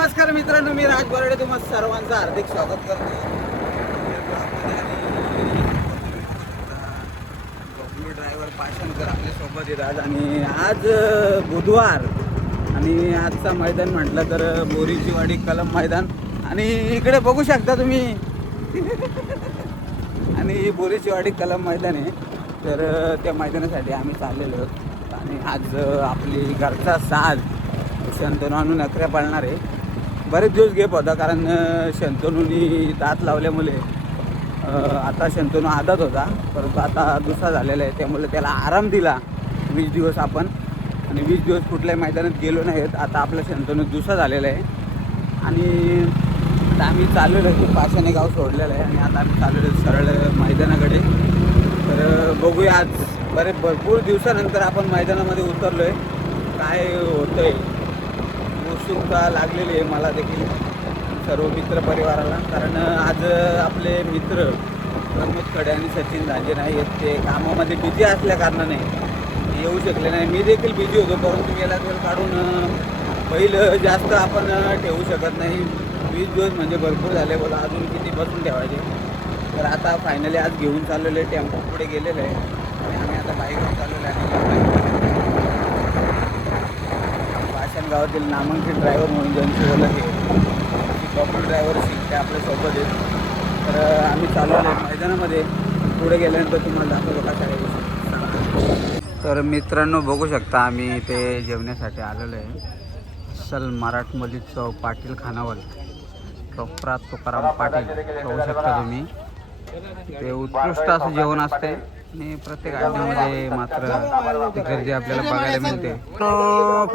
नमस्कार मित्रांनो मी राज बर्डे तुम्हाला सर्वांचं हार्दिक स्वागत करतो ड्रायव्हर पाषाणकर आपल्यासोबत येतात आणि आज बुधवार आणि आजचा मैदान म्हटलं तर बोरीची वाडी कलम मैदान. आणि इकडे बघू शकता तुम्ही. आणि ही बोरीची वाडी कलम मैदान आहे. तर त्या मैदानासाठी आम्ही चाललेलो आहोत. आणि आज आपली घरचा साज शंतनू आणून अकरा पाळणार आहे. बरेच दिवस गेप होता कारण शंतनूनी दात लावल्यामुळे आता शंतनू आदात होता परंतु आता दुसरा झालेला आहे त्यामुळे त्याला आराम दिला वीस दिवस आपण. आणि वीस दिवस कुठल्याही मैदानात गेलो नाहीत आता आपला शंतनू दुसरा झालेला आहे. आणि आता आम्ही चाललेलो आहे पाशाने गाव सोडलेलं आहे आणि आता आम्ही चाललेलो आहे सरळ मैदानाकडे. तर बघूया आज बरे भरपूर दिवसानंतर आपण मैदानामध्ये उतरलो आहे काय होतं आहे उत्सुकता लागलेली आहे मला देखील सर्व मित्र परिवाराला. कारण आज आपले मित्र प्रमोद खडे आणि सचिन राजे नाही आहेत. ते कामामध्ये बिझी असल्या कारणाने येऊ शकले नाही. मी देखील बिझी होतो परंतु गेला वेळ काढून पहिलं जास्त आपण ठेवू शकत नाही. वीस दिवस म्हणजे भरपूर झाले. बोला अजून किती बसून ठेवायचे? तर आता फायनली आज घेऊन चाललेलो आहे. टेम्पो पुढे गेलेलं आहे. आणि आम्ही आता बाईकवर चाललेलं आहे पाषाण गावातील नामांकित ड्रायव्हर म्हणून ज्यांची ओळख आहे प्रॉपर ड्रायव्हर शिकते आपल्यासोबत आहेत. तर आम्ही चाललेलो आहे मैदानामध्ये. पुढे गेल्यानंतर तुम्हाला दाखवतो का काय तर मित्रांनो बघू शकता आम्ही इथे जेवण्यासाठी आलेलो आहे. सल मराठमोली चौ पाटील खानावल प्रॉपरा तुकाराम पाटील बघू शकता तुम्ही. ते उत्कृष्ट असं जेवण असते आणि प्रत्येक आठवड्यामध्ये मात्र गर्दी आपल्याला बघायला मिळते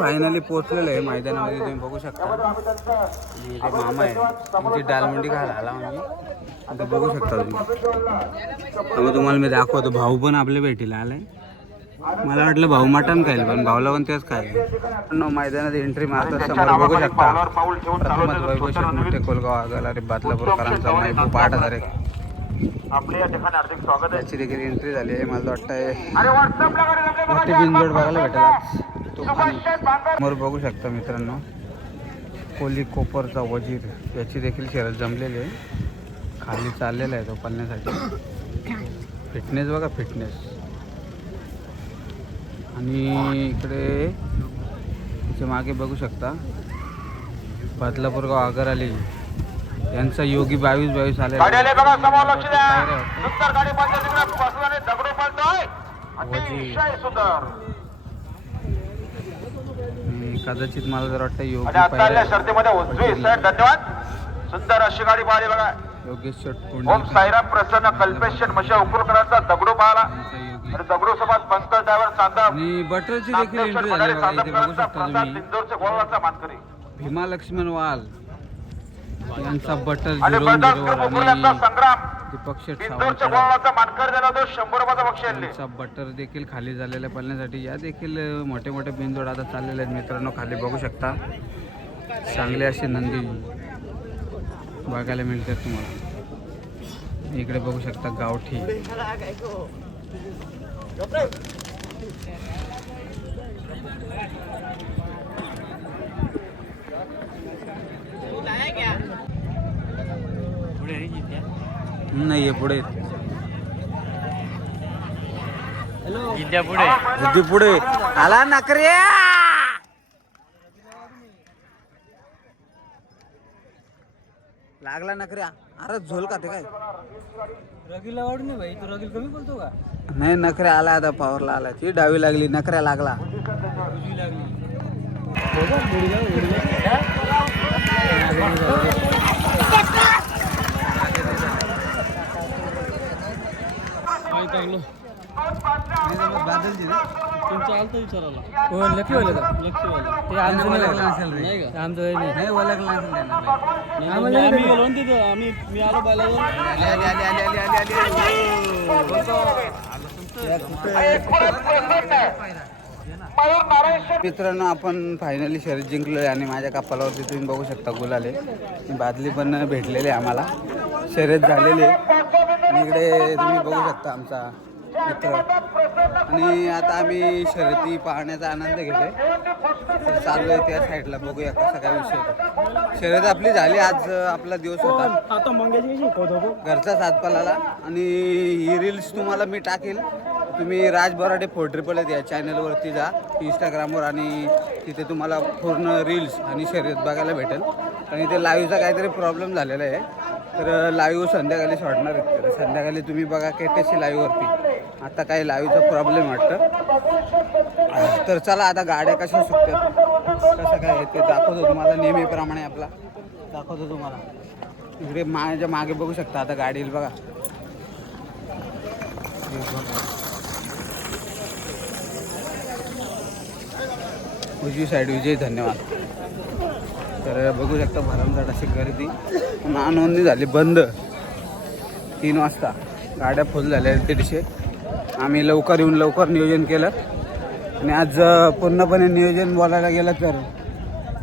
फायनली पोचलेलं आहे. मैदानामध्ये तुम्ही बघू शकता. इथे मामा आहे. तुमची डालमुंडी खायला आला आम्ही आता बघू शकता तुम्ही. मग तुम्हाला मी दाखवतो. भाऊ पण आपल्या भेटीला आलाय. मला वाटलं भाऊ मटण खाईल पण भाऊला पण तेच खाईल. मैदानात एंट्री मारतात समोर बघू शकता. प्रथमच मोठे कोलगाव आगला रे बादलापूरकरांचा महबूब आठ हजार आपले या ठिकाणी हार्दिक स्वागत आहे. त्याची देखील एंट्री झाली आहे मला व्हॉट्सअपला गाडी मोठी बिनजोड बघायला भेटेल आज. समोर बघू शकता मित्रांनो. कोली कोपरचा वजीर याची देखील शर्यत जमलेली आहे. खाली चाललेला आहे तो पळण्यासाठी. फिटनेस बघा फिटनेस आणि इकडे त्याच्यामागे बघू शकता. बदलापूरगाव आगर आली यांचा योगी बावीस बावीस आले कदाचित मला जर वाटतं योगी धन्यवाद. सुंदर अशी गाडी पाहिली बघा. योगेश ओम साईराम प्रसन्न कल्पेश मशा उकुलकरांचा दगडू पाहिला. आणि दगडू सोबत पंकज ड्रायव्हर बटरची देखील एंट्री झाली बघा इथे बघू शकता प्रसाद तुम्ही सिंदूरचे गोळाचा मानकरी. भीमा लक्ष्मण वाल. यांचा बटर झिरो दीपक शेठ यांचा बटर देखील खाली झालेल्या पळण्यासाठी या देखील मोठे मोठे बिनजोड आता चाललेले आहेत. मित्रांनो खाली बघू शकता. चांगले असे नंदी बघायला मिळतात तुम्हाला. इकडे बघू शकता गावठी. नाही पुढे बुद्धी पुढे आला नकरे! लागला नकऱ्या अरे झोल का ते काय रगीला नाही भाई तू रगील कमी बोलतो का? नाही नकऱ्या आला आता पॉवरला आला. ती डावी लागली नकऱ्या लागला. उजवी लागली हो का बुडीला बुडीला काय टाकलो. तुमचं आलतं विचारायला. कोण लकीवाले का? लकीवाले ते आमचं नाही ओळखलं का? नसेल रे. नाही का? आमचं काही नाही नाही ओळखला नसेल त्यांना बाई. आम्ही आम्ही गेलो ना तिथं आम्ही मी आलो बायला जाऊन आली, आली, आली, आली, आली, आली, आली. मित्रांनो आपण फायनली शर्यत जिंकलो आणि माझ्या कपालावरती तुम्ही बघू शकता गुलाले बादली पण भेटलेली आहे आम्हाला. शर्यत झालेली आहे. इकडे तुम्ही बघू शकता आमचा मित्र. आणि आता आम्ही शर्यती पाहण्याचा आनंद घेतोय. तर चाललोय त्या साईडला बघूया कसा काय विषय शर्यत आपली झाली आज आपला दिवस होता. शिकवतो घरचा सातपालाला. आणि ही रील्स तुम्हाला मी टाकेल. तुम्ही राज बराडे फोर ट्रिपल या चॅनलवरती जा इंस्टाग्रामवर आणि तिथे तुम्हाला पूर्ण रील्स आणि शर्यत बघायला भेटेल. आणि इथे लाईव्हचा काहीतरी प्रॉब्लेम झालेला आहे. तर लाईव्ह संध्याकाळी सोडणार आहेत. तर संध्याकाळी तुम्ही बघा केटेसी लाईव्हवरती आता काही लाईव्हचा प्रॉब्लेम वाटतं. तर चला आता गाड्या कशा सुटतात कसं काय आहे ते दाखवतो तुम्हाला नेहमीप्रमाणे आपला. दाखवतो तुम्हाला. इकडे माझ्या मागे बघू शकता आता गाडी बघा बघा. उजवी साईड विजय धन्यवाद. तर बघू शकता भरमसाठ अशी गर्दी. पुन्हा नोंदणी झाली बंद. तीन वाजता. गाड्या फुल झाल्या आहेत दीडशे. आम्ही लवकर येऊन लवकर नियोजन केलं. आणि आज पूर्णपणे नियोजन बोलायला गेलं तर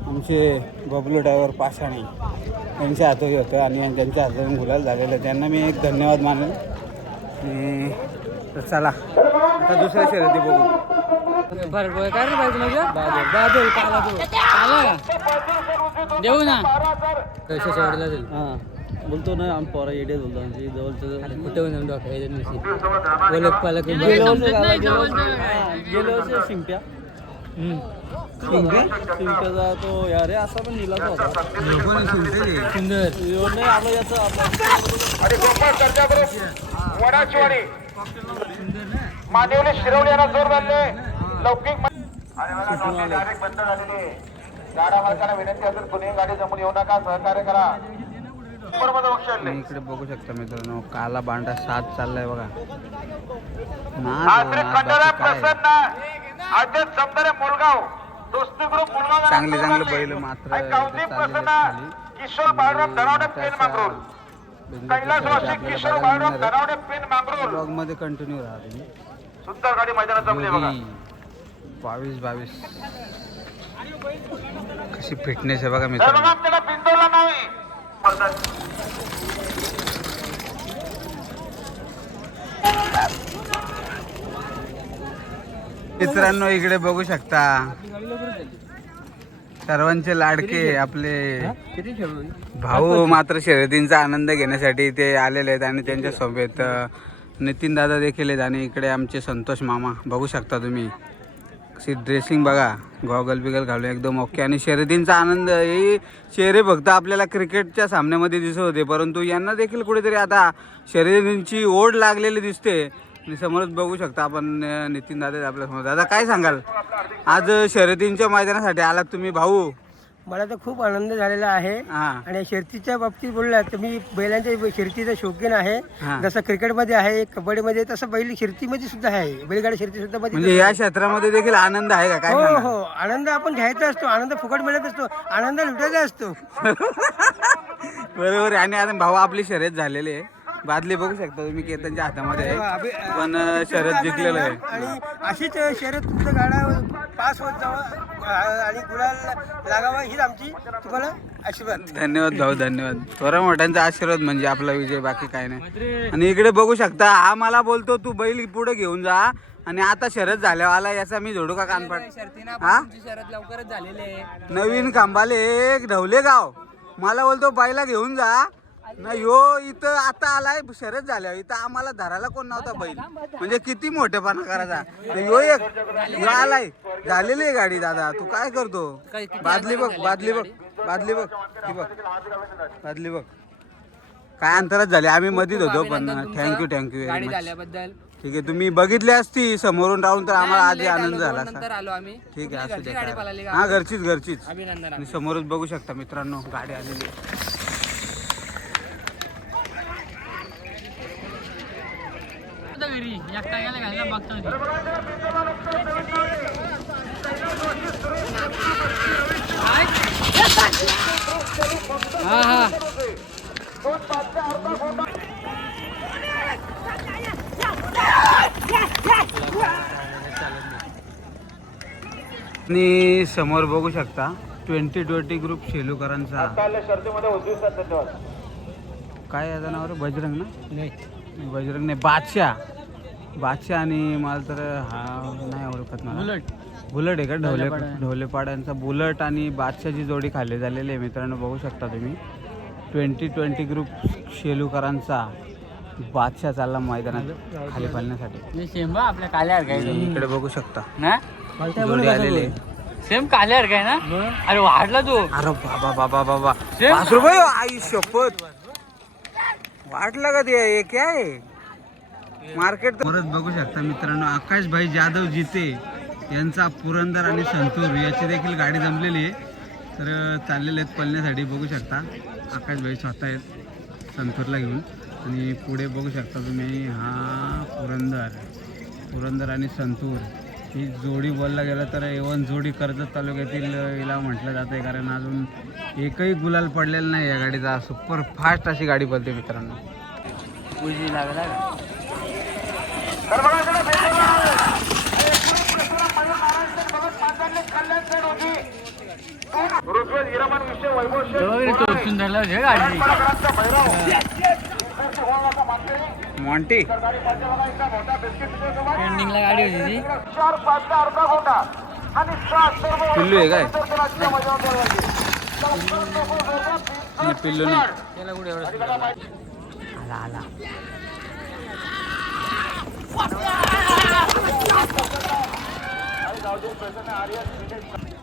आमचे बबलू ड्रायव्हर पाषाणी यांच्या हातोही होतं आणि त्यांच्या हातून गुलाल झालेलं. त्यांना मी एक धन्यवाद मानेल आणि तर चला आता दुसऱ्या शर्यती बघू. बरं बरं. काय देऊ ना. कशाच्या वाडीला जाईल हां. बोलतो ना आम्ही पोरा येडे बोलतो आमची जवळचं कुठे होऊन डॉक्टर ओळख पालक गेल्या वर्षी शिंप्या. शिंप्याचा तो यारे असा पण निलाचा होता सुंदर. नाही आलं याचं आपलं. शिरवले यांना जोर लौकिक डायरेक्ट बंद झालेली आहे. गाडा मालकांना विनंती असेल कुणी गाडी जमून येऊ नका. सहकार्य करा. इकडे बघू शकता मित्रांनो काला बांडा सात चाललाय बघा. चांगले चांगले बैल मात्र. किशोर बाळराम धनावडे पेन बिंदूच्या कैलास शेवटी वाशी आपल्याला किशोर बाळराम. धनावडे पेन ब्लॉगमध्ये कंटिन्यू राहा तुम्ही. सुंदर गाडी मैदानात जमली बघा. बावीस बावीस. कशी फिटनेस आहे बघा मित्रांनो. मित्रांनो इकडे बघू शकता. सर्वांचे लाडके आपले भाऊ मात्र शर्यतींचा आनंद घेण्यासाठी ते आलेले आहेत आणि त्यांच्यासोबत नितीन दादा देखील आहेत आणि इकडे आमचे संतोष मामा. बघू शकता तुम्ही. कशी ड्रेसिंग बघा. गॉगल बिगल घालून एकदम ओके आणि शर्यतींचा आनंद हे चेहरे फक्त आपल्याला क्रिकेटच्या सामन्यामध्ये दिसत होते. परंतु यांना देखील कुठेतरी आता शर्यतींची ओढ लागलेली दिसते. आणि समोरच बघू शकता आपण नितीन दादा आपल्यासमोर दादा काय सांगाल? आज शर्यतींच्या मैदानासाठी आलात तुम्ही भाऊ. मला तर खूप आनंद झालेला आहे. हा. आणि शर्तीच्या बाबतीत बोललात तर मी बैलांच्या शर्तीचा शौकीन आहे. हा. जसं क्रिकेटमध्ये आहे कबड्डीमध्ये तसं बैल शर्तीमध्ये सुद्धा आहे. बैलगाडी शर्ती सुद्धा मध्ये म्हणजे या क्षेत्रामध्ये देखील आनंद आहे का? काय हो? हो. आनंद आपण घ्यायचा असतो. आनंद फुकट मिळत असतो. आनंद लुटायचा असतो. बरोबर आहे. आणि आता भाऊ आपली शर्यत झालेली आहे. बादली बघू शकता तुम्ही केतनच्या हातामध्ये आहे. पण अं, शर्यत जिंकलेलं आहे आणि अशीच शर्यत तुमचं गाडा पास होत जावं. आणि गुलाल लागावा हीच आमची तुम्हाला आशीर्वाद. धन्यवाद भाऊ धन्यवाद. थोडा मोठ्यांचा आशीर्वाद म्हणजे आपला विजय बाकी काय नाही. आणि इकडे बघू शकता हा मला बोलतो तू बैल पुढे घेऊन जा. आणि आता शरद झाल्यावर आला याचा मी झोडू का कानपाट हा? शरद लवकरच झालेले नवीन खांबाले ढवले गाव. मला बोलतो बाईला घेऊन जा. ना ह्यो इथं आता आलाय शरद झाल्या. इथं आम्हाला धरायला कोण नव्हता बैल. म्हणजे किती मोठेपणा करायचा. ह्यो एक ह्यो आलाय. झालेली आहे गाडी दादा. तू काय करतो? बादली बघ बादली बघ बादली बघ बघ. बादली बघ. काय अंतरात झाले? आम्ही मधीच होतो पण थँक्यू थँक्यू व्हेरी मच झाल्याबद्दल. ठीक आहे तुम्ही बघितली असती समोरून राहून तर आम्हाला आधी आनंद झाला ठीक आहे असू घरची दे गाडी काय. पळाली का? हा घरचीच घरचीच. समोरच बघू शकता मित्रांनो गाडी आलेली आहे. घरी एकटा गेला घालला बघतो हा हा आणि समोर बघू शकता ट्वेंटी ट्वेंटी ग्रुप शेलूकरांचा. काय याचं नाव रे बजरंग ना? नाही बजरंग नाही बादशाह. बादशाह आणि मला तर हा नाही ओळखत मला. बुलट. बुलट आहे का? ढोले ढोलेपाडा. ढोलेपाड्यांचा बुलट आणि बादशाहची जोडी खाली झालेली आहे. मित्रांनो बघू शकता तुम्ही. ट्वेंटी ट्वेंटी ग्रुप शेलूकरांचा बादशाह चालला मैदानात खाली पालण्यासाठी सेम बा आपल्या काल्यावर काय इकडे बघू शकता. ना? जोडी आलेली सेम काल्यावर काय ना? अरे वाढला तो. अरे बाबा बाबा बाबा. सेम. पाच रुपये हो, आई शपथ. वाटलं का ते? हे काय? आहे? मार्केट परत बघू शकता मित्रांनो आकाश भाई जाधव जिते यांचा पुरंदर आणि संतूर याची देखील गाडी जमलेली आहे. तर चाललेले आहेत पळण्यासाठी बघू शकता. आकाश भाई स्वतः आहेत संतूरला घेऊन. आणि पुढे बघू शकता तुम्ही हा पुरंदर पुरंदर आणि संतूर. ही जोडी बोलला गेला तर एवन जोडी कर्जत तालुक्यातील हिला म्हटलं जातं आहे कारण अजून एकही गुलाल पडलेला नाही या गाडीचा. सुपर फास्ट अशी गाडी पडते मित्रांनो. उजी लागला. मॉन्टी पेंडिंगला गाडी होती ती. पिल्लू आहे काय? पिल्लू नाही. त्याला कुठे आला आला. आर्यन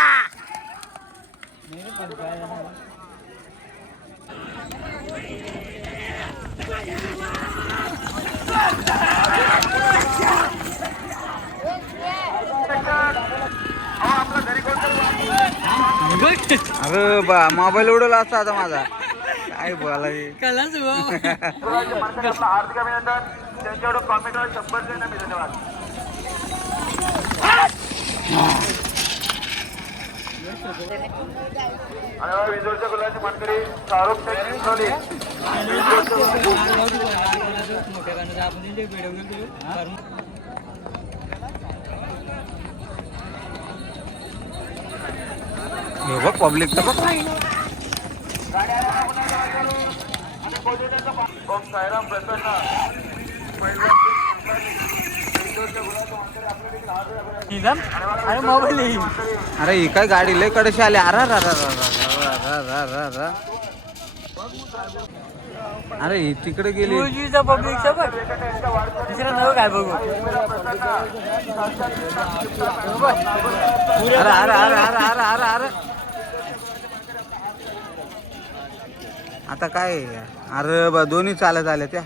अरे बा मोबाईल उडवला असता आता माझा. काय बोलाय कलाच हार्दिक अभिनंदन त्यांच्याकडून शंभर जण धन्यवाद आणि विंजोरच्या गुलाबचे मानकरी शाहरुख आपण व्हिडिओ घेऊन हे बघ पब्लिक तर बघ अरे मोबाईल अरे ही काय गाडी लय कडेशी आली अरे अरे ही तिकडे गेली पब्लिक तिसरा नव काय बघू अरे अरे अरे अरे अरे अरे अरे आता काय? अरे बा दोन्ही चालत आल्या त्या.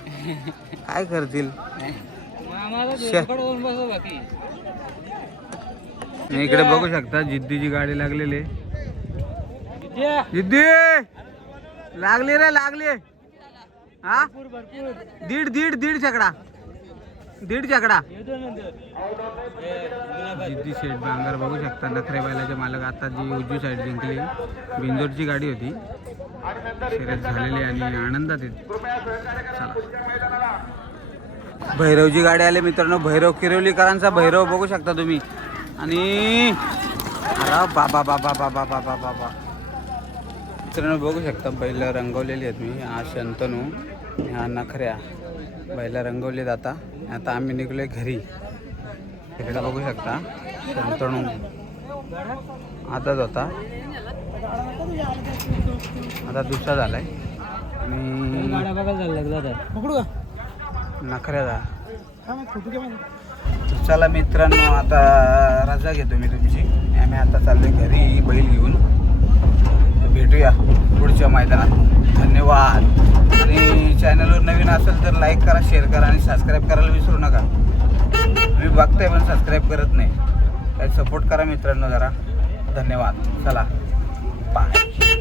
काय करतील? इकडे बघू शकता जिद्दीची गाडी लागलेली. जिद्दी! लागली रे लागली. हा? दीड दीड दीड चकडा दीड जगडा. जिद्दी शेठ बांगर बघू शकता नखरे बैलाचे मालक. आता जी उजवी साईड जिंकली बिंदोरची गाडी होती. शर्यत झालेली आणि आनंदात येत. चला. भैरवची गाडी आली मित्रांनो. भैरव किरवलीकरांचा भैरव बघू शकता तुम्ही. आणि अरे बाबा बाबा बाबा बाबा बाबा. मित्रांनो बघू शकता बैल रंगवलेली आहेत मी. हा शंतनू आणि हा नखऱ्या. बैला रंगवले आता. आता आम्ही निघलोय घरी. तिकडे बघू शकता. शंतनू. आताच होता. आता दुसरा झालाय. आणि नखऱ्याचा. चला मित्रांनो आता रजा घेतो मी तुमची. आम्ही आता चाललोय घरी बैल घेऊन. भेटूया पुढच्या मैदानात. धन्यवाद. आणि चॅनलवर नवीन असेल तर लाईक करा शेअर करा आणि सबस्क्राईब करायला विसरू नका. मी बघताय पण सबस्क्राईब करत नाही. काही सपोर्ट करा मित्रांनो जरा. धन्यवाद. चला. बाय